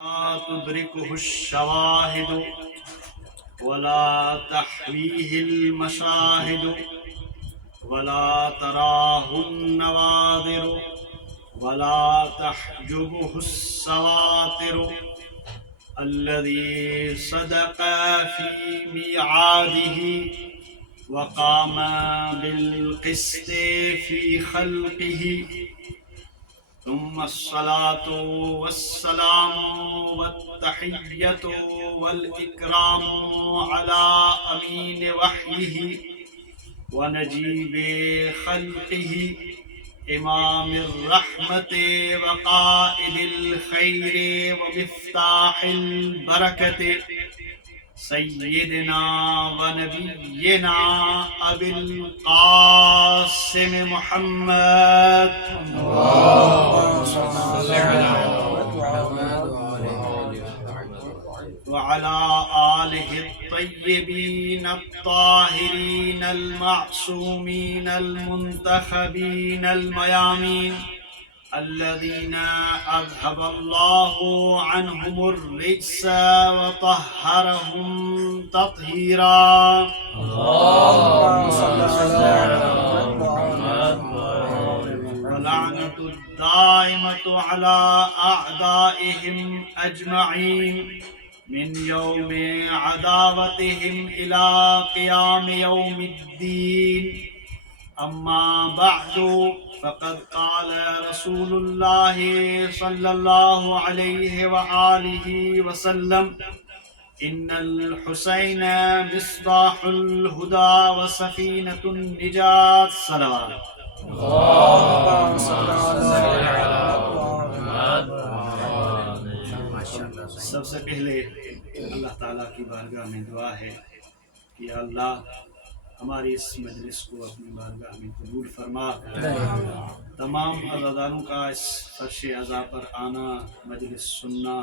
لا تدركه الشواهد ولا تحويه المشاهد ولا تراه النواظر ولا تحجبه السواتر الذي صدق في ميعاده وقام بالقسط في خلقه ثم الصلاة والسلام والتحية والإكرام على أمين وحيه ونجيب خلقه إمام الرحمة وقائد الخير ومفتاح البركة سيدنا ونبينا أبي القاسم محمد وعلى آله الطيبين الطاهرين المعصومين المنتخبين الميامين الذين أذهب الله عنهم الرجس وطهرهم تطهيرا. اللهم صل على محمد ولعنة الدائمة على أعدائهم أجمعين من يوم عداوتهم إلى قيام يوم الدين. أما بعد فقد قال رسول الله صلى الله عليه وآله وسلم إن الحسين مصباح الهدى وسفينة النجاة. صلوات. اللهم صل على محمد. سب سے پہلے اللہ تعالیٰ کی بارگاہ میں دعا ہے کہ اللہ ہماری اس مجلس کو اپنی بارگاہ میں قبول فرما. تمام عزاداروں کا اس فرش عزا پر آنا، مجلس سننا،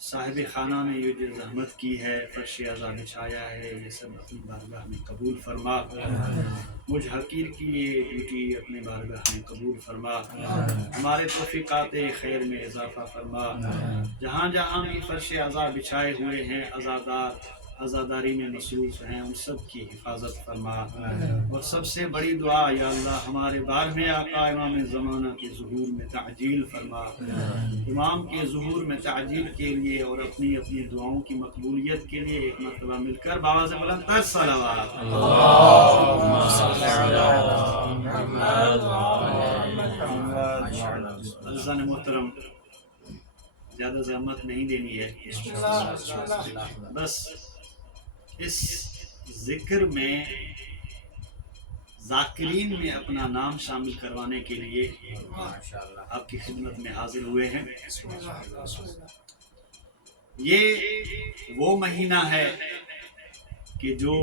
صاحب خانہ نے یہ جو زحمت کی ہے، فرش عزا بچھایا ہے، یہ سب اپنی بارگاہ میں قبول فرما. مجھ حقیر کی یہ ڈیوٹی اپنے بارگاہ میں قبول فرما. ہمارے توفیقات خیر میں اضافہ فرما. جہاں جہاں بھی فرش عزا بچھائے ہوئے ہیں، عزادار عزاداری میں مصروف ہیں، ان سب کی حفاظت فرما. اور سب سے بڑی دعا یا اللہ ہمارے بارہویں آقا امام زمانہ کے ظہور میں تعجیل فرما. امام کے ظہور میں تعجیل کے لیے اور اپنی اپنی دعاؤں کی مقبولیت کے لیے ایک مرتبہ مل کر بآواز بلند تر صلوات. اللہم صل علی محمد. عزیزان محترم، زیادہ زحمت نہیں دینی ہے، بس اس ذکر میں ذاکرین میں اپنا نام شامل کروانے کے لیے آپ کی خدمت میں حاضر ہوئے ہیں. یہ وہ مہینہ ہے کہ جو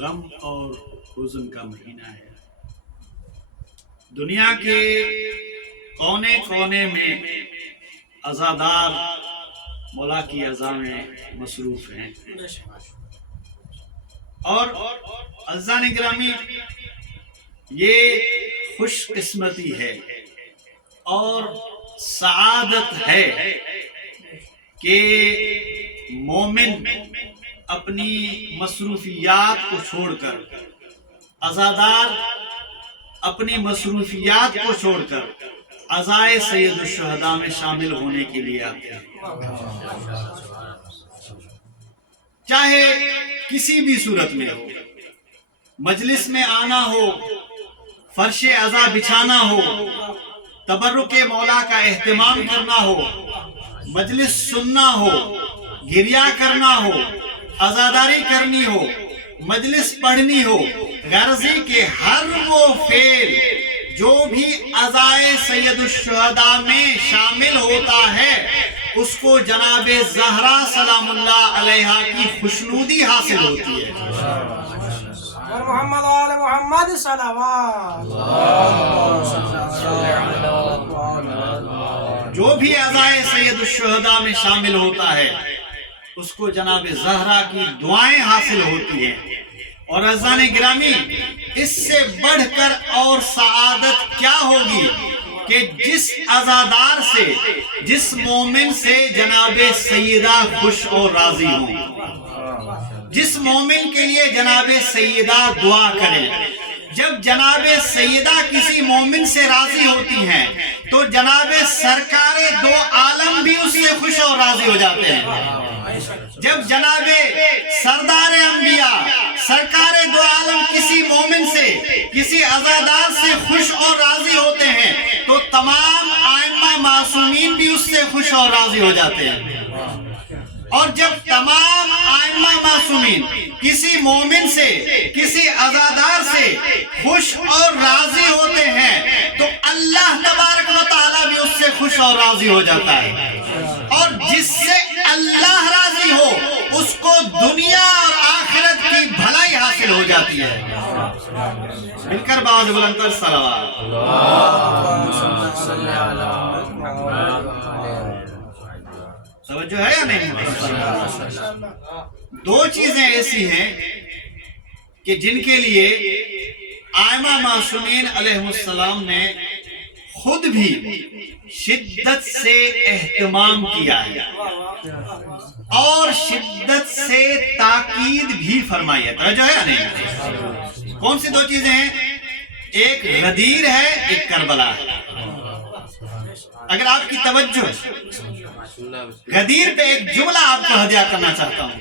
غم اور حزن کا مہینہ ہے. دنیا کے کونے کونے میں عزادار مولا کی عزا میں مصروف ہیں. اور عزیزان گرامی، یہ خوش قسمتی ہے اور سعادت ہے کہ مومن اپنی مصروفیات کو چھوڑ کر، عزادار اپنی مصروفیات کو چھوڑ کر عزائے سید الشہداء میں شامل ہونے کے لیے آتے ہیں. چاہے کسی بھی صورت میں ہو، مجلس میں آنا ہو، فرش عزا بچھانا ہو، تبرک مولا کا اہتمام کرنا ہو، مجلس سننا ہو، گریہ کرنا ہو، عزاداری کرنی ہو، مجلس پڑھنی ہو، غرضی کہ ہر وہ فعل جو بھی عزائے سید الشہداء میں شامل ہوتا ہے اس کو جناب زہرا سلام اللہ علیہا کی خوشنودی حاصل ہوتی ہے. محمد آل محمد صلوات. جو بھی عزائے سید الشہداء میں شامل ہوتا ہے اس کو جناب زہرا کی دعائیں حاصل ہوتی ہیں. اور عزیزان گرامی، اس سے بڑھ کر اور سعادت کیا ہوگی کہ جس عزادار سے، جس مومن سے جناب سیدہ خوش اور راضی ہوں، جس مومن کے لیے جناب سیدہ دعا کرے، جب جناب سیدہ کسی مومن سے راضی ہوتی ہیں تو جناب سرکار دو عالم بھی اس سے خوش اور راضی ہو جاتے ہیں۔ جب جناب سردار انبیاء، سرکار دو عالم کسی مومن سے، کسی عزادار سے خوش اور راضی ہوتے ہیں تو تمام ائمہ معصومین بھی اس سے خوش اور راضی ہو جاتے ہیں۔ اور جب تمام ائمہ معصومین کسی مومن سے، کسی عزادار سے خوش اور راضی ہوتے ہیں تو اللہ تبارک و تعالیٰ بھی اس سے خوش اور راضی ہو جاتا ہے۔ اور جس سے اللہ راضی ہو اس کو دنیا اور آخرت کی بھلائی حاصل ہو جاتی ہے۔ مل کر باز بلند کر صلوات۔ توجہ ہے یا نہیں؟ دو چیزیں ایسی ہیں کہ جن کے لیے ائمہ معصومین علیہ السلام نے خود بھی شدت سے اہتمام کیا ہے اور شدت سے تاکید بھی فرمائی ہے۔ توجہ ہے یا نہیں؟ کون سی دو چیزیں ہیں؟ ایک غدیر ہے، ایک کربلا ہے۔ اگر آپ کی توجہ غدیر پہ ایک جملہ آپ کو ہدیہ کرنا چاہتا ہوں۔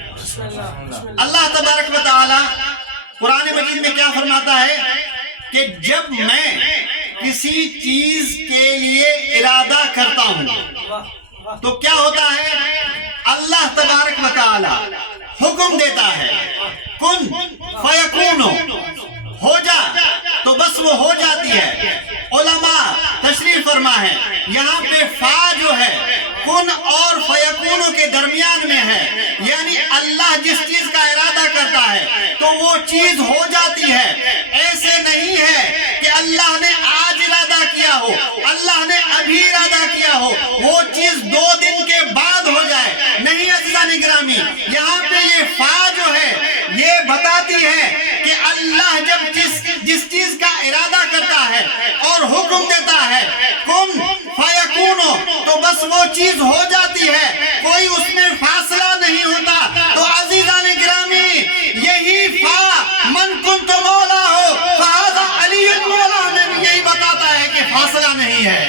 اللہ تبارک و تعالی قرآن مجید میں کیا فرماتا ہے کہ جب میں کسی چیز کے لیے ارادہ کرتا ہوں تو کیا ہوتا ہے؟ اللہ تبارک و تعالی حکم دیتا ہے کن فیکون، ہو جا، تو بس وہ ہو جاتی ہے۔ علماء تشریف فرما ہے یہاں پہ فا جو ہے کن اور فیکونوں کے درمیان میں ہے، یعنی اللہ جس چیز کا ارادہ کرتا ہے تو وہ چیز ہو جاتی ہے۔ ایسے نہیں ہے کہ اللہ نے آج ارادہ کیا ہو، اللہ نے ابھی ارادہ کیا ہو، وہ چیز 2 دن کے بعد ہو جائے، نہیں عزیزان گرامی۔ یہاں پہ یہ فا جو ہے یہ بتاتی ہے کہ اللہ جب جس چیز کا ارادہ کرتا ہے اور حکم دیتا ہے کن فیکونو، تو بس وہ چیز ہو جاتی ہے، کوئی اس میں فاصلہ نہیں ہوتا۔ تو عزیزان گرامی یہی فا من کنت مولا ہو فہذا علی مولا میں بھی یہی بتاتا ہے کہ فاصلہ نہیں ہے۔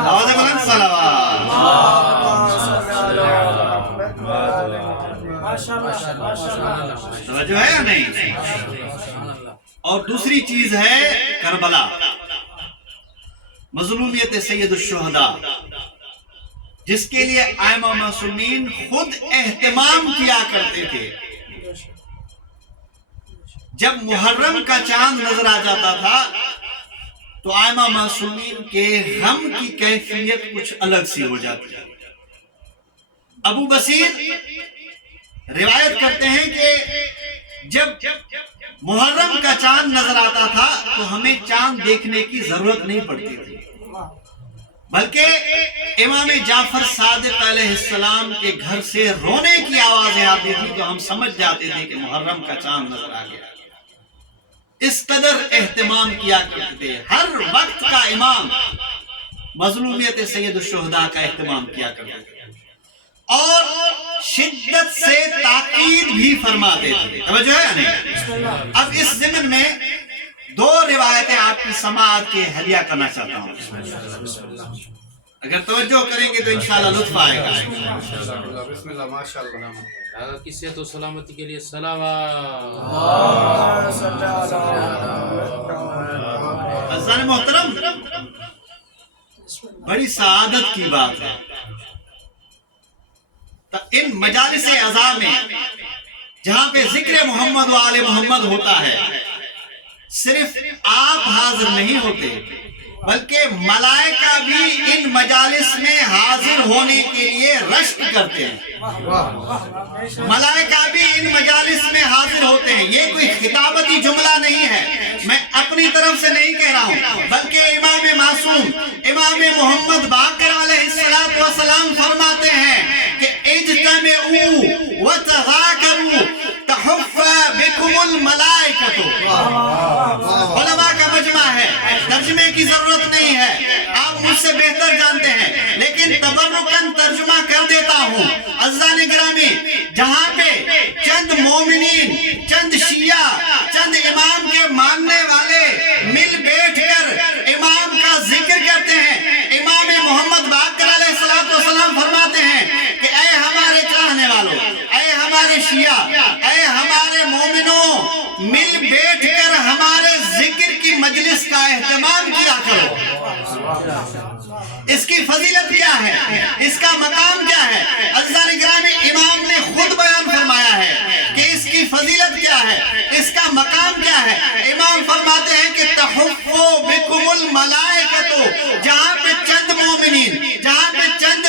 آواز بلند صلوات۔ توجہ ہے یا نہیں؟ اور دوسری چیز ہے کربلا، مظلومیت سید الشہداء، جس کے لیے ائمہ معصومین خود اہتمام کیا کرتے تھے۔ جب محرم کا چاند نظر آ جاتا تھا تو ائمہ معصومین کے غم کی کیفیت کچھ الگ سی ہو جاتی ہے۔ ابو بصیر روایت کرتے ہیں کہ جب محرم کا چاند نظر آتا تھا تو ہمیں چاند دیکھنے کی ضرورت نہیں پڑتی تھی، بلکہ امام جعفر صادق علیہ السلام کے گھر سے رونے کی آوازیں آتی تھی تو ہم سمجھ جاتے تھے کہ محرم کا چاند نظر آ گیا۔ اس قدر اہتمام کیا کرتے تھے، ہر وقت کا امام مظلومیت سید الشہداء کا اہتمام کیا کرتے تھے اور شدت سے تاکید بھی فرماتے تھے۔ توجہ ہے یا نہیں؟ اب اس ضمن میں 2 روایتیں آپ کی سماعت کے ہدیہ کرنا چاہتا ہوں۔ اگر توجہ کریں گے تو انشاءاللہ لطف آئے گا۔ بسم اللہ، ماشاءاللہ۔ کی صحت و سلامتی کے لیے صلوات۔ عزیزان محترم، بڑی سعادت کی بات ہے ان مجالس عزا میں جہاں پہ ذکر محمد و آل محمد ہوتا ہے، صرف آپ حاضر نہیں ہوتے بلکہ ملائکہ بھی ان مجالس میں حاضر ہونے کے لیے رشک کرتے ہیں۔ ملائکہ بھی ان مجالس میں حاضر ہوتے ہیں۔ یہ کوئی خطابتی جملہ نہیں ہے، میں اپنی طرف سے نہیں کہہ رہا ہوں، بلکہ امام معصوم امام محمد باقر علیہ السلام فرماتے ہیں کہ اجتمعوا وتذاکروا تحف بکم الملائکۃ۔ علماء کا مجمع ہے، ترجمے کی کی ضرورت نہیں ہے، آپ مجھ سے بہتر جانتے ہیں، لیکن تبرکاً ترجمہ کر دیتا ہوں۔ عزیزان گرامی، جہاں پہ چند مومنین، چند شیعہ، چند امام کے ماننے والے مل بیٹھ کر امام کا ذکر کرتے ہیں، امام محمد باقر علیہ السلام فرماتے ہیں کہ اے ہمارے چاہنے والوں، اے ہمارے شیعہ، اے ہمارے مومنوں، مل بیٹھ کر ہمارے ذکر کی مجلس کا اہتمام کیا کرو۔ اس کی فضیلت کیا ہے؟ اس کا مقام کیا ہے؟ عزیزان گرامی، امام نے خود بیان فرمایا ہے کہ اس کی فضیلت کیا ہے، اس کا مقام کیا ہے۔ امام فرماتے ہیں کہ تحفو بکم الملائکۃ، جہاں پہ چند مومنین، جہاں پہ چند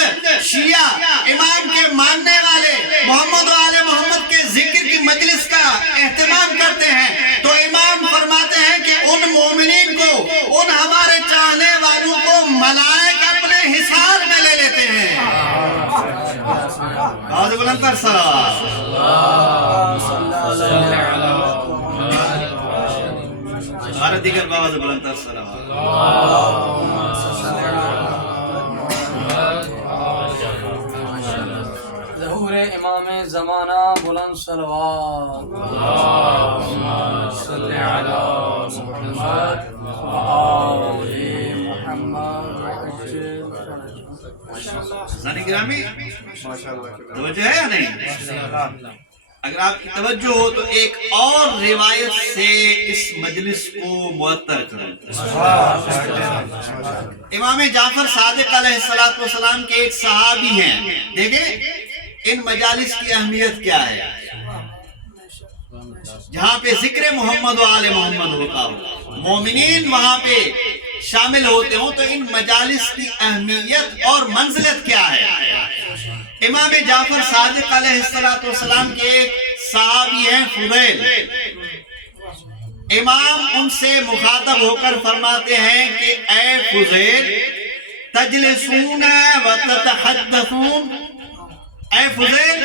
شیعہ امام کے ماننے والے محمد و آل محمد کے ذکر کی مجلس کا اہتمام کرتے ہیں، تو امام فرماتے ہیں کہ ان مومنین کو، ان ہمارے چاہنے والوں کو ملائک اپنے حصار میں لے لیتے ہیں۔ آواز بلند کر صلوات۔ اور دیگر آواز بلند کر صلوات۔ ظہور امام زمانہ بلند صلوات۔ اللہم صلی علی محمد و آل محمد۔ ذہنی گرامی، توجہ ہے یا نہیں؟ اگر آپ کی توجہ ہو تو ایک اور روایت سے اس مجلس کو معطر کریں۔ امام جعفر صادق علیہ السلام کے ایک صحابی ہیں، دیکھیں ان مجالس کی اہمیت کیا ہے، جہاں پہ ذکر محمد و آل محمد ہوتا ہو، مومنین وہاں پہ شامل ہوتے ہوں، تو ان مجالس کی اہمیت اور منزلت کیا ہے۔ امام جعفر صادق علیہ السلام کے ایک صحابی ہیں فضیل، امام ان سے مخاطب ہو کر فرماتے ہیں کہ اے فضیل، تجلسون و تتحدثون، اے فضیل،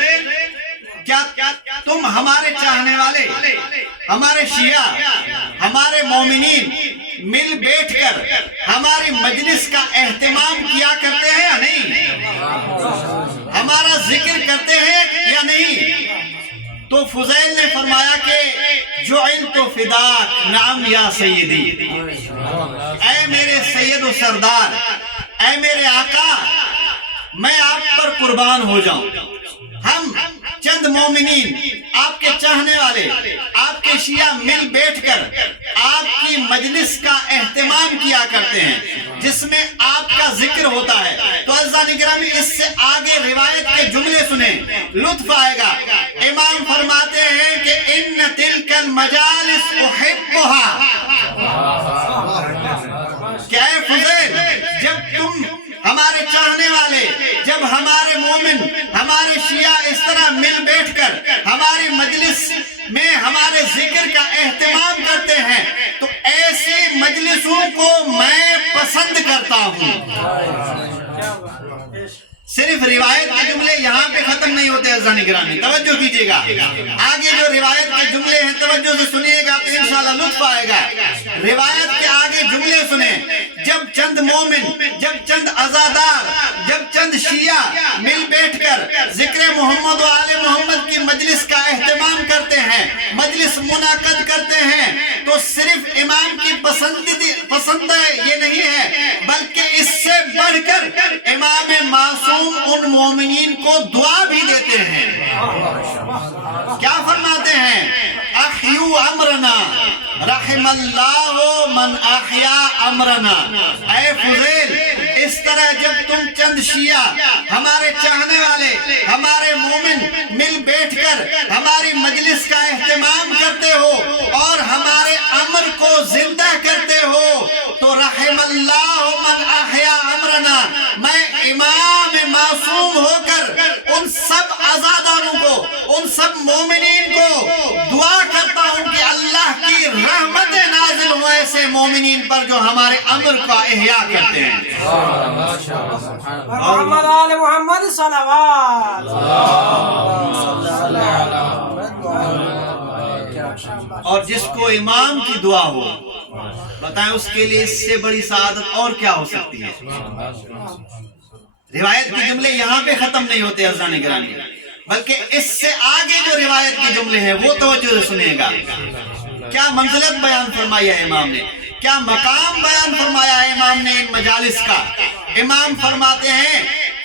کیا تم ہمارے چاہنے والے، ہمارے شیعہ، ہمارے مومنین مل بیٹھ کر ہماری مجلس کا اہتمام کیا کرتے ہیں یا نہیں؟ ہمارا ذکر کرتے ہیں یا نہیں؟ تو فضیل نے فرمایا کہ جعلت فداک، نعم یا سیدی، اے میرے سید و سردار، اے میرے آقا، میں آپ پر قربان ہو جاؤں۔ ہم چند مومنین، آپ کے چاہنے والے، آپ کے شیعہ مل بیٹھ کر آپ کی مجلس کا اہتمام کیا کرتے ہیں، جس میں آپ کا ذکر ہوتا ہے۔ تو عزیزان گرامی، اس سے آگے روایت کے جملے سنیں، لطف آئے گا۔ امام فرماتے ہیں کہ ان تلک المجالس احبها، کیا ہے فضیل، جب تم ہمارے چاہنے والے، جب ہمارے مومن، ہمارے شیعہ اس طرح مل بیٹھ کر ہماری مجلس میں ہمارے ذکر کا اہتمام کرتے ہیں، تو ایسی مجلسوں کو میں پسند کرتا ہوں۔ صرف روایت کے جملے یہاں پہ ختم نہیں ہوتے عزیزان گرامی، توجہ کیجئے گا، آگے جو روایت کے جملے ہیں توجہ سے سنیے گا تو انشاءاللہ لطف آئے گا۔ روایت کے آگے جملے سنیں، جب چند مومن، جب چند عزادار، جب چند شیعہ مل بیٹھ کر ذکر محمد و آل محمد کی مجلس کا اہتمام کرتے ہیں، مجلس منعقد کرتے ہیں، تو صرف امام کی پسند یہ نہیں ہے، بلکہ اس سے بڑھ کر امام معصوم ان مومنین کو دعا بھی دیتے ہیں۔ کیا فرماتے ہیں؟ احیو امرنا رحم اللہ من احیا امرنا، اے فضیل، اس طرح جب تم چند شیعہ، ہمارے چاہنے والے، ہمارے مومن مل بیٹھ کر ہماری مجلس کا اہتمام کرتے ہو اور ہمارے امر کو زندہ کرتے ہو، تو رحم اللہ من احیا امرنا، میں امام معصوم ہو کر ان سب عزاداروں کو، ان سب مومنین کو دعا کرتا ہوں کہ اللہ کی رحمت نازل ہو ایسے مومنین پر جو ہمارے امر کا احیاء کرتے ہیں۔ محمد آل محمد صلوات۔ اور جس کو امام کی دعا ہو، بتائیں اس کے لیے اس سے بڑی سعادت اور کیا ہو سکتی ہے؟ روایت کے جملے یہاں پہ ختم نہیں ہوتے عزیزان گرامی، بلکہ اس سے آگے جو روایت کے جملے ہیں وہ توجہ سے سنیے گا۔ کیا منزلت بیان فرمایا ہے امام نے، کیا مقام بیان فرمایا ہے امام نے ان مجالس کا۔ امام فرماتے ہیں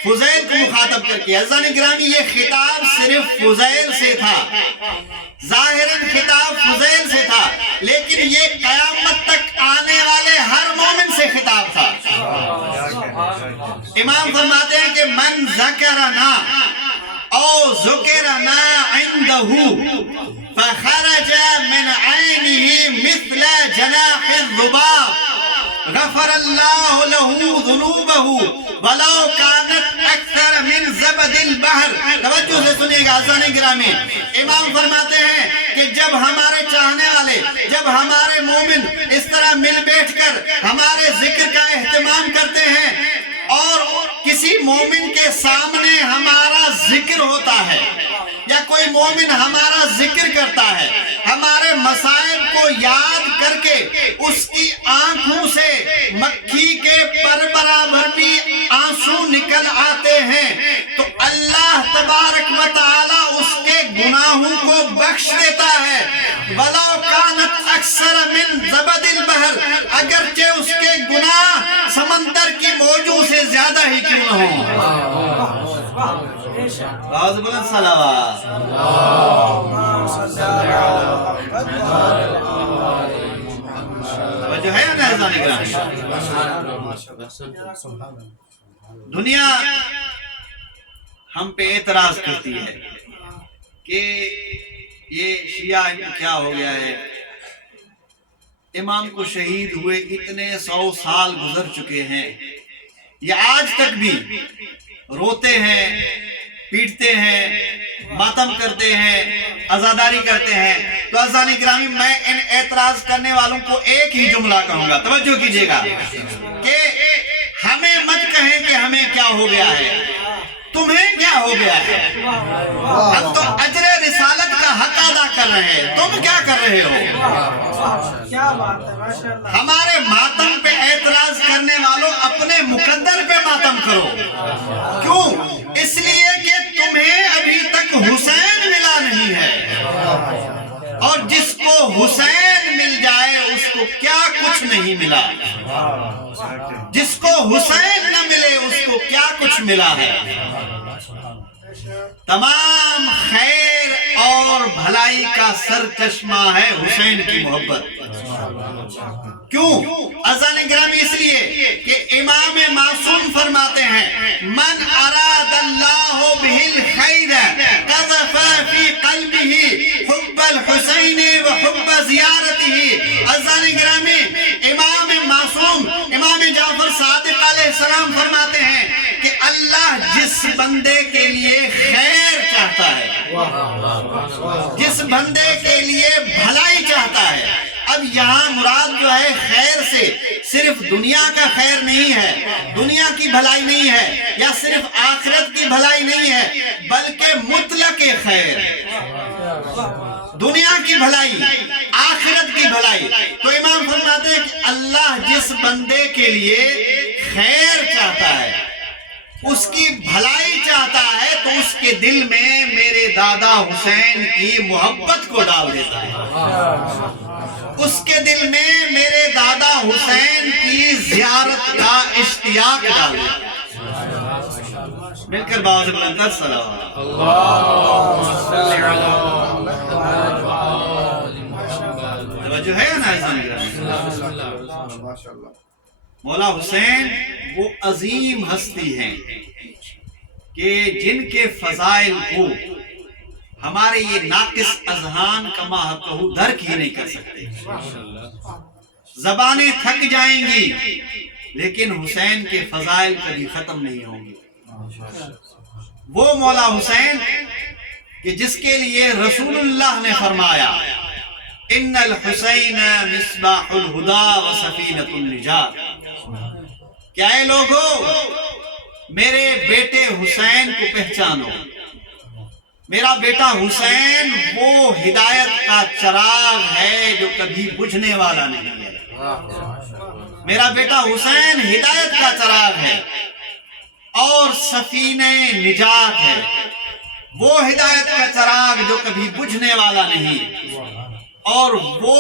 فضیل کو مخاطب کر کے، عزیزان گرامی یہ خطاب صرف فضیل سے تھا، ظاہراً خطاب فضیل سے تھا، لیکن یہ قیامت تک آنے والے ہر مومن سے خطاب تھا۔ امام فرماتے ہیں کہ من ذکرنا او ذکرنا عندہ فخرج من عینہ مثل جناح الذباب غفر اللہ له ذنوبہ ولو كانت اکثر من زبد البحر۔ توجہ سے سنیے گا عزیزان گرامی، امام فرماتے ہیں کہ جب ہمارے چاہنے والے، جب ہمارے مومن اس طرح مل بیٹھ کر ہمارے ذکر کا اہتمام کرتے ہیں اور کسی مومن کے سامنے ہمارا ذکر ہوتا ہے یا کوئی مومن ہمارا ذکر کرتا ہے، ہمارے مصائب کو یاد کر کے اس کی آنکھوں سے مکھی کے پر برابر بھی آنسو نکل آتے ہیں تو اللہ تبارک و تعالی اس کے گناہوں کو بخش دیتا ہے۔ وَلَوْ كَانَتْ أَكْثَرَ مِنْ زَبَدِ الْبَحْرِ، اگرچہ اس کے گناہ سمندر کی موجوں سے زیادہ ہی کیوں نہ ہوں۔ آواز بلند صلوات۔ توجہ ہے نا عزیزان گرامی؟ دنیا ہم پہ اعتراض کرتی ہے کہ یہ شیعہ کیا ہو گیا ہے، امام کو شہید ہوئے اتنے 100 سال گزر چکے ہیں، یہ آج تک بھی روتے ہیں، پیٹتے ہیں، ماتم کرتے ہیں، عزاداری کرتے ہیں۔ تو عزیزان گرامی میں ان اعتراض کرنے والوں کو ایک ہی جملہ کہوں گا، توجہ کیجئے گا، کہ ہمیں مت کہیں کہ ہمیں کیا ہو گیا ہے، تمہیں کیا ہو گیا ہے۔ ہم تو اجر رسالت کا حق ادا کر رہے ہیں، تم کیا کر رہے ہو؟ کیا بات ہے، ماشاءاللہ۔ ہمارے ماتم پہ اعتراض کرنے والوں اپنے مقدر پہ ماتم کرو، کیوں؟ اس لیے کہ تمہیں ابھی تک حسین ملا نہیں ہے، اور جس کو حسین مل جائے اس کو کیا کچھ نہیں ملا، جس کو حسین نہ ملے اس کو کیا کچھ ملا ہے۔ تمام خیر اور بھلائی کا سر چشمہ ہے حسین کی محبت۔ کیوں؟ عزیزان گرامی اس لیے کہ امام معصوم فرماتے ہیں من اراد اللہ بہ الخیر قذف فی قلبہ حب الحسین و حب زیارتہ۔ عزیزان گرامی امام معصوم امام جعفر صادق علیہ السلام فرماتے ہیں کہ اللہ جس بندے کے لیے خیر چاہتا ہے، جس بندے کے لیے بھلائی چاہتا ہے، اب یہاں مراد جو ہے خیر سے صرف دنیا کا خیر نہیں ہے، دنیا کی بھلائی نہیں ہے، یا صرف آخرت کی بھلائی نہیں ہے، بلکہ مطلق خیر، دنیا کی بھلائی، آخرت کی بھلائی۔ تو امام فرماتے ہیں کہ اللہ جس بندے کے لیے خیر چاہتا ہے، اس کی بھلائی چاہتا ہے، تو اس کے دل میں میرے دادا حسین کی محبت کو ڈال دیتا ہے، اس کے دل میں میرے دادا حسین کی زیارت کا اشتیاق ڈال دیتا ہے۔ مل کر باز بلندر صلوات۔ توجہ ہے نا عزیزان گرامی؟ مولا حسین وہ عظیم ہستی ہیں کہ جن کے فضائل کو ہمارے یہ ناقص اذہان کما حقہ درک ہی نہیں کر سکتے۔ زبانیں تھک جائیں گی لیکن حسین کے فضائل کبھی ختم نہیں ہوں گے۔ وہ مولا حسین کہ جس کے لیے رسول اللہ نے فرمایا ان الحسین مصباح الہدی و سفینۃ النجات، کیا اے لوگو میرے بیٹے حسین کو پہچانو، میرا بیٹا حسین وہ ہدایت کا چراغ ہے جو کبھی بجھنے والا نہیں ہے، میرا بیٹا حسین ہدایت کا چراغ ہے اور سفینہ نجات ہے، وہ ہدایت کا چراغ جو کبھی بجھنے والا نہیں، اور وہ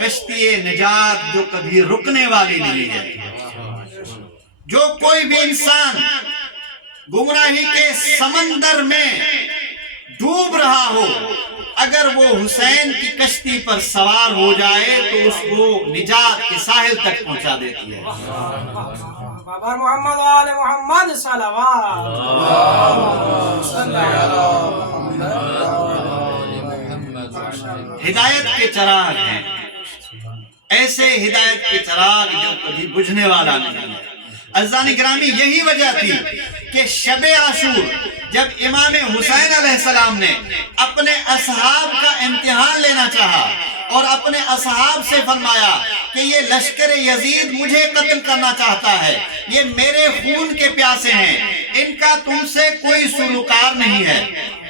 کشتی نجات جو کبھی رکنے والی نہیں ہے۔ جو کوئی بھی انسان گمراہی کے سمندر میں ڈوب رہا ہو، اگر وہ حسین کی کشتی پر سوار ہو جائے تو اس کو نجات کے ساحل تک پہنچا دیتی ہے۔ بابا محمد آل محمد صلوات۔ ہدایت کے چراغ ہیں، ایسے ہدایت کے چراغ جو کبھی بجھنے والا نہیں ہے۔ عزیزان گرامی، یہی وجہ تھی کہ شب عاشور جب امام حسین علیہ السلام نے اپنے اصحاب کا امتحان لینا چاہا اور اپنے اصحاب سے فرمایا کہ یہ لشکر یزید مجھے قتل کرنا چاہتا ہے، یہ میرے خون کے پیاسے ہیں، ان کا تم سے کوئی سلوکار نہیں ہے،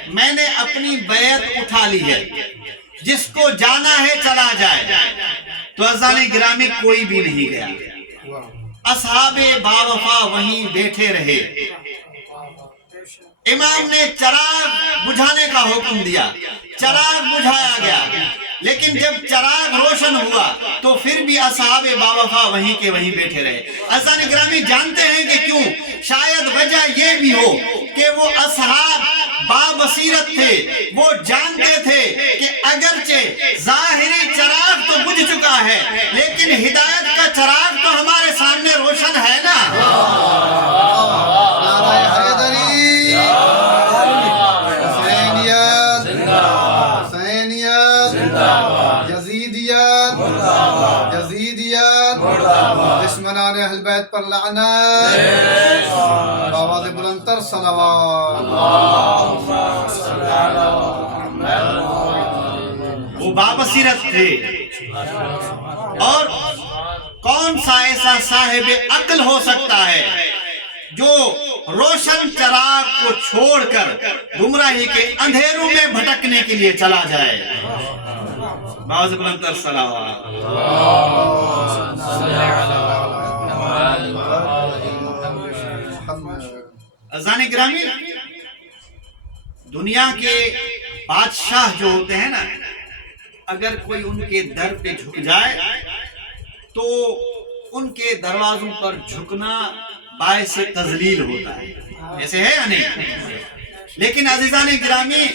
میں نے اپنی بیعت اٹھا لی ہے، جس کو جانا ہے چلا جائے۔ تو عزیزان گرامی، کوئی بھی نہیں گیا، اصحاب باوفا وہیں بیٹھے رہے۔ امام نے چراغ بجھانے کا حکم دیا، چراغ بجھایا گیا، لیکن جب چراغ روشن ہوا تو پھر بھی اصحاب باوفا وہیں کے وہیں بیٹھے رہے۔ عزیزان گرامی، جانتے ہیں کہ کیوں؟ شاید وجہ یہ بھی ہو کہ وہ اصحاب بابصیرت تھے، وہ جانتے تھے کہ اگرچہ ظاہری چراغ تو بجھ چکا ہے لیکن ہدایت کا چراغ تو ہمارے سامنے روشن ہے نا۔ نعرہ حیدری، حسینیت، حسینیت، یزیدیت، یزیدیت، دشمنان اہل بیت پر لعنت، آواز بلند تر صلوات۔ وہ بابصیرت تھے، اور کون سا ایسا صاحب عقل ہو سکتا ہے جو روشن چراغ کو چھوڑ کر گمراہی کے اندھیروں میں بھٹکنے کے لیے چلا جائے؟ باز بلند تر صلوات۔ عزیزان گرامی، دنیا کے بادشاہ جو ہوتے ہیں نا، اگر کوئی ان کے در پہ جھک جائے تو ان کے دروازوں پر جھکنا باعث تذلیل ہوتا ہے، ایسے ہے یا نہیں؟ لیکن عزیزان گرامی،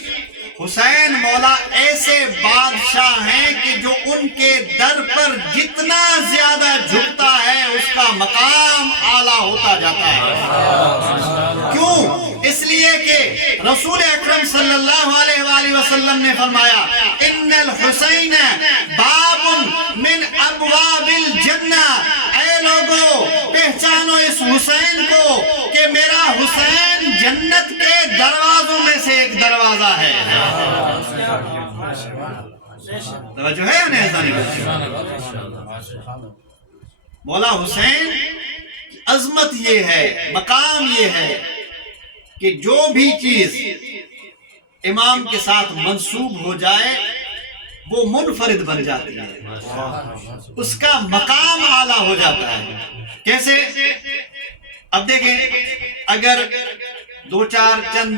حسین مولا ایسے بادشاہ ہیں کہ جو ان کے در پر جتنا زیادہ جھکتا ہے اس کا مقام اعلیٰ ہوتا جاتا ہے۔ کیوں؟ اس لیے کہ رسول اکرم صلی اللہ علیہ وآلہ وسلم نے فرمایا، ان الحسین باب من ابواب الجنہ، اے لوگو پہچانو اس حسین کو کہ میرا حسین جنت کے دروازوں میں سے ایک دروازہ ہے۔ توجہ ہے یا نہیں؟ مولا حسین کی عظمت یہ ہے، مقام یہ ہے کہ جو بھی چیز امام کے ساتھ منسوب ہو جائے وہ منفرد بن جاتی ہے، اس کا مقام اعلیٰ ہو جاتا ہے۔ کیسے؟ اب دیکھیں، اگر دو چار چند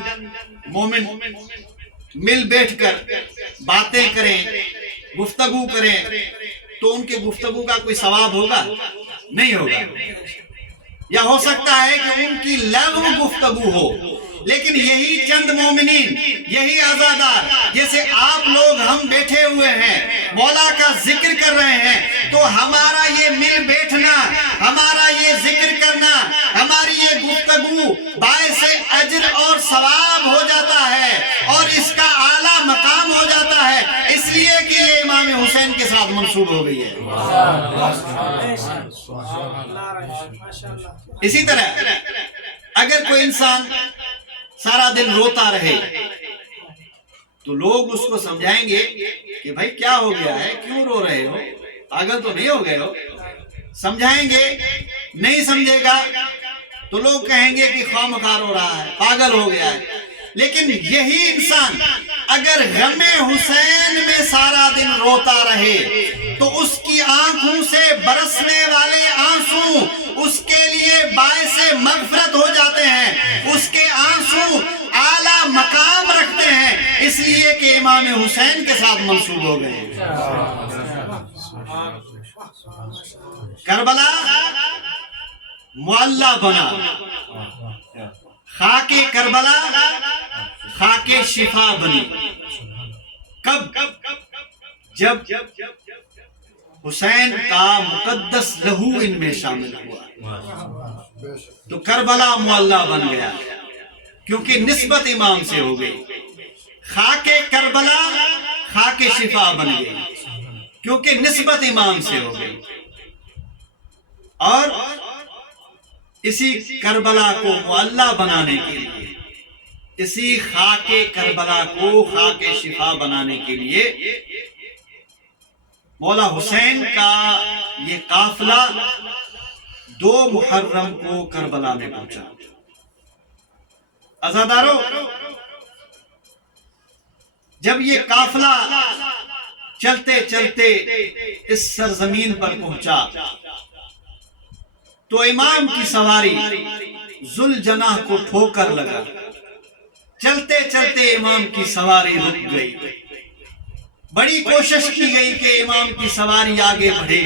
مومن مل بیٹھ کر باتیں کریں، گفتگو کریں، تو ان کے گفتگو کا کوئی ثواب ہوگا؟ نہیں ہوگا۔ یا ہو سکتا ہے کہ ان کی لغو گفتگو ہو، لیکن یہی چند مومنین، یہی عزادار، جیسے آپ لوگ ہم بیٹھے ہوئے ہیں، مولا کا ذکر کر رہے ہیں، تو ہمارا یہ مل بیٹھنا، ہمارا یہ ذکر کرنا، ہماری یہ گفتگو باعث اجر اور ثواب ہو جاتا ہے، اور اس کا اعلیٰ مقام ہو جاتا ہے، اس لیے کہ یہ امام حسین کے ساتھ منسوب ہو گئی ہے۔ اسی طرح اگر کوئی انسان سارا دن روتا رہے تو لوگ اس کو سمجھائیں گے کہ بھائی کیا ہو گیا ہے، کیوں رو رہے ہو، پاگل تو نہیں ہو گئے ہو؟ سمجھائیں گے، نہیں سمجھے گا تو لوگ کہیں گے کہ خواہ مخواہ رو رہا ہے، پاگل ہو گیا ہے۔ لیکن یہی انسان اگر غم حسین میں سارا دن روتا رہے تو اس کی آنکھوں سے برسنے والے آنسو اس کے لیے باعث مغفرت ہو جاتے ہیں، اس کے آنسو اعلیٰ مقام رکھتے ہیں، اس لیے کہ امام حسین کے ساتھ منسوب ہو گئے۔ کربلا معلّہ بنا، خاک کربلا خاک شفا بنی۔ کب؟ جب حسین کا مقدس لہو ان میں شامل ہوا تو کربلا معلّہ بن گیا، کیونکہ نسبت امام سے ہو گئی۔ خاک کربلا خاک شفا بن گئی کیونکہ نسبت امام سے ہو گئی، اور اسی کربلا کو معلّہ بنانے کے لیے، اسی خاک کربلا کو خاک شفا بنانے کے لیے مولا حسین کا یہ قافلہ 2 محرم کو کربلا میں پہنچا۔ عزادارو، جب یہ قافلہ چلتے چلتے اس سرزمین پر پہنچا تو امام کی سواری ذوالجناح کو ٹھوکر لگا۔ چلتے چلتے امام کی سواری رک گئی۔ بڑی کوشش کی گئی کہ امام کی سواری آگے بڑھے،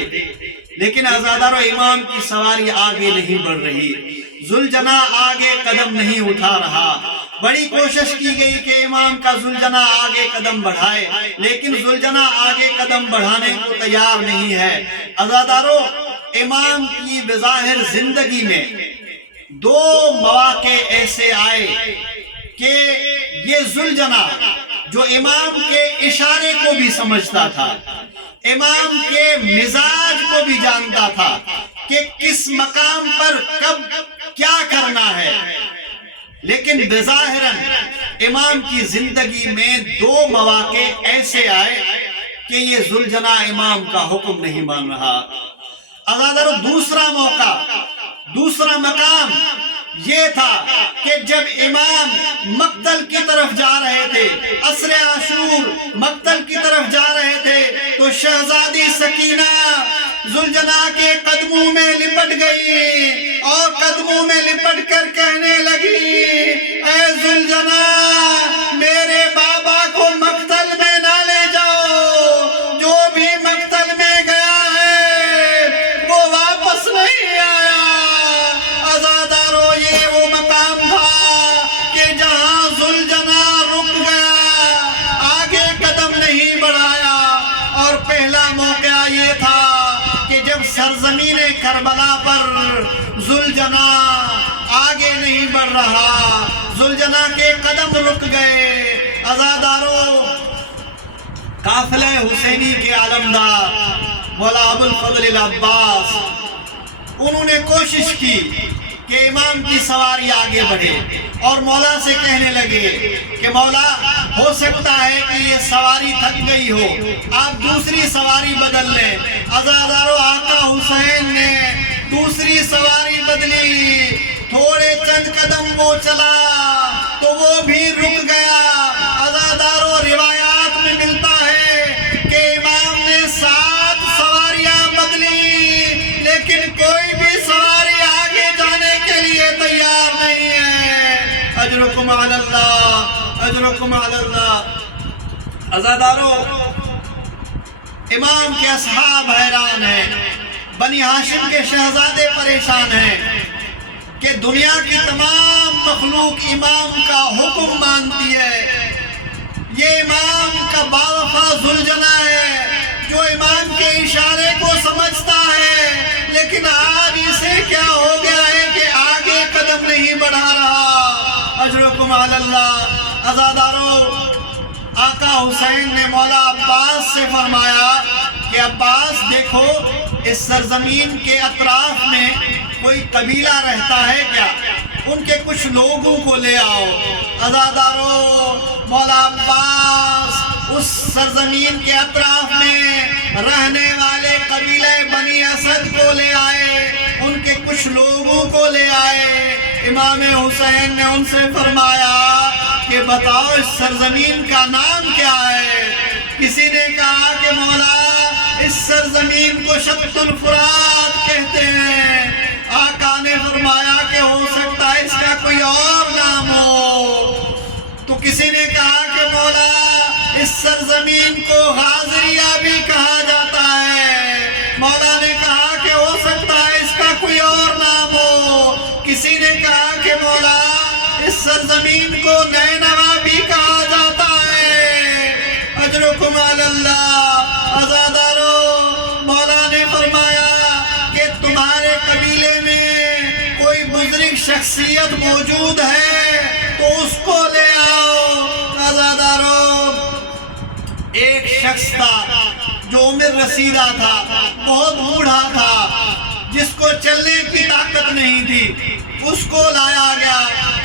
لیکن عزادارو امام کی سواری آگے نہیں بڑھ رہی، ذوالجناح آگے قدم نہیں اٹھا رہا۔ بڑی کوشش کی گئی کہ امام کا ذوالجناح آگے قدم بڑھائے، لیکن ذوالجناح آگے قدم بڑھانے کو تیار نہیں ہے۔ عزادارو، امام کی بظاہر زندگی میں 2 مواقع ایسے آئے کہ یہ ذوالجناح جو امام کے اشارے کو بھی سمجھتا تھا، امام کے مزاج کو بھی جانتا تھا کہ کس مقام پر کب کیا کرنا ہے، لیکن بظاہراً امام کی زندگی میں 2 مواقع ایسے آئے کہ یہ ذوالجناح امام کا حکم نہیں مان رہا۔ عزادارو، دوسرا موقع، دوسرا مقام یہ تھا کہ جب امام مقتل کی طرف جا رہے تھے، عصر عاشور مقتل کی طرف جا رہے تھے، تو شہزادی سکینہ ذوالجناح کے قدموں میں لپٹ گئی اور قدموں میں لپٹ کر کہنے لگی، اے ذوالجناح، میرے بابا کو مقتل میں نہ لے جاؤ، جو بھی مقتل میں گیا ہے وہ واپس نہیں آیا۔ عزادارو، یہ وہ مقام تھا کہ جہاں ذوالجناح رک گیا، آگے قدم نہیں بڑھایا، اور پہلا موقع یہ تھا کہ جب سرزمین کربلا پر ذوالجناح آگے نہیں بڑھ رہا، ذوالجناح کے قدم رک گئے۔ عزادارو، قافلہ حسینی کے علمدار مولا ابو الفضل العباس، انہوں نے کوشش کی کہ امام کی سواری آگے بڑھے، اور مولا سے کہنے لگے کہ مولا، ہو سکتا ہے کہ یہ سواری تھک گئی ہو، آپ دوسری سواری بدل لیں۔ عزادارو، آقا حسین نے دوسری سواری بدلی، تھوڑے چند قدم وہ چلا تو وہ بھی رک گیا۔ عزادارو، روایات میں ملتا ہے کہ امام نے 7 سواریاں بدلی، لیکن کوئی بھی سواری آگے جانے کے لیے تیار نہیں ہے۔ اجرکم علی اللہ، اجرکم علی اللہ۔ عزادارو، امام کے اصحاب حیران ہیں، بنی ہاشم کے شہزادے پریشان ہیں کہ دنیا کی تمام مخلوق امام کا حکم مانتی ہے، یہ امام کا باوفا ذوالجناح ہے جو امام کے اشارے کو سمجھتا ہے، لیکن آج اسے کیا ہو گیا ہے کہ آگے قدم نہیں بڑھا رہا۔ اجرکم علی اللہ۔ عزادارو، آقا حسین نے مولا عباس سے فرمایا کہ عباس، دیکھو اس سرزمین کے اطراف میں کوئی قبیلہ رہتا ہے کیا؟ ان کے کچھ لوگوں کو لے آؤ۔ عزادارو، مولا عباس اس سرزمین کے اطراف میں رہنے والے قبیلہ بنی اسد کو لے آئے، ان کے کچھ لوگوں کو لے آئے۔ امام حسین نے ان سے فرمایا کہ بتاؤ اس سرزمین کا نام کیا ہے؟ کسی نے کہا کہ مولا اس سرزمین کو شط الفرات کہتے ہیں۔ آقا نے فرمایا کہ ہو سکتا ہے اس کا کوئی اور نام ہو۔ تو کسی نے کہا کہ مولا اس سرزمین کو غازریہ بھی کہا جاتا ہے۔ مولا نے کہا کہ ہو سکتا ہے اس کا کوئی اور نام ہو۔ کسی نے کہا کہ مولا اس سرزمین کو نینوا بھی کہا جاتا ہے۔ اجرکم علی اللہ۔ عزادارو، مولا نے فرمایا کہ تمہارے قبیلے میں کوئی بزرگ شخصیت موجود ہے تو اس کو لے آؤ۔ عزادارو، ایک شخص تھا جو عمر رسیدہ تھا، بہت بوڑھا تھا، جس کو چلنے کی طاقت نہیں تھی۔ اس کو لایا گیا۔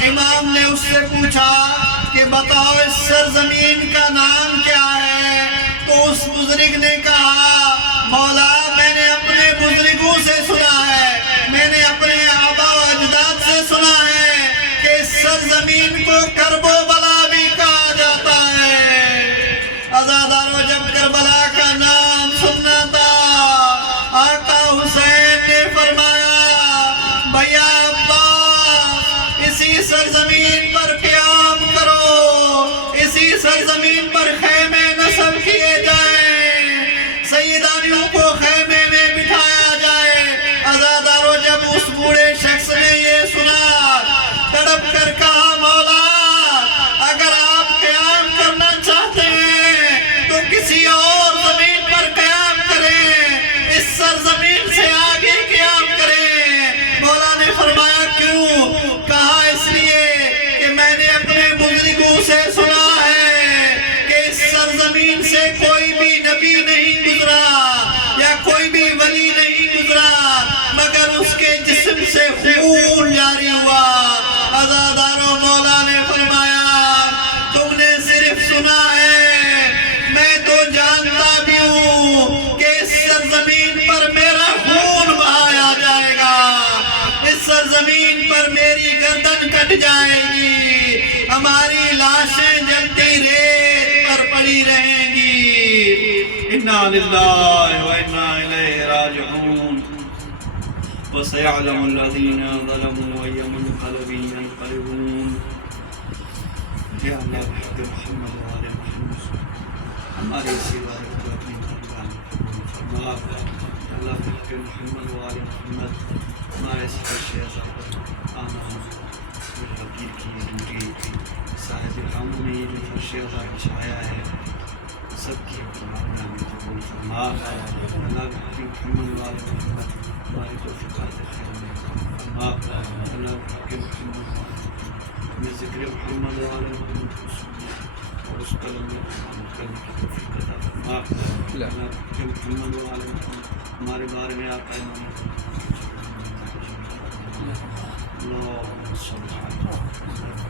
امام نے اس سے پوچھا کہ بتاؤ اس سرزمین کا نام کیا ہے؟ تو اس بزرگ نے کہا مولا میں نے اپنے بزرگوں سے سنا ہے، میں نے اپنے آبا و اجداد سے سنا ہے کہ اس سرزمین کو کرب و بلا بھی کہا جاتا ہے۔ عزادارو، جب کربلا کا نام سننا تھا، آقا حسین نے فرمایا بھیا عباس، اسی سرزمین پر قیام کرو، اسی سرزمین پر خیمے نصب کیے جائیں، سیدانیوں کو خیمے میں بٹھایا جائے۔ عزادارو، جب اس بوڑھے شخص نے یہ سنا، تڑپ کر کہا مولا اگر آپ قیام کرنا چاہتے ہیں تو کسی اور زمین پر قیام کریں، اس سرزمین سے آگے قیام کریں۔ مولا نے فرمایا کیوں؟ کہا اس لیے کہ میں نے اپنے بزرگوں سے سنا ہے کہ اس سرزمین سے کوئی بھی نبی نہیں گزرا یا کوئی بھی ولی نہیں گزرا مگر اس کے جسم سے خون جاری ہوا۔ عزادارو، مولا نے فرمایا تم نے صرف سنا ہے، میں تو جانتا بھی ہوں کہ اس سرزمین پر میرا خون بہایا جائے گا، اس سرزمین پر میری گردن کٹ جائے گی، ہماری لاشیں جلتی ریت پر پڑی رہیں گی۔ انا للہ و انا الیہ راجعون۔ وسيعلم الذين ظلموا أي منقلب ينقلبون۔ یا اللہ بحق محمد و آل محمد، ہمارے سوا کو اپنی بارگاہ میں قبول فرما۔ یا اللہ بحق محمد و آل محمد، ہمارے سفر شہزاد آنا حقیق کی ڈیوٹی صاحب الحمد نے یہ جو فرش عزا بچھایا ہے سب کی اپنی بارگاہ میں قبول فرما۔ اللہ بحق محمد و آل محمد، ہماری توفیقات خیر میں فرما۔ اللہ بحق محمد میں ذکر محمد و آل محمد کو سننے اور اس کلم میں عمل کرنے کی توفیق عطا فرما۔ اللہ بحق محمد و آل محمد ہمارے بارے میں آقا محمد اللہم صلی علی محمد۔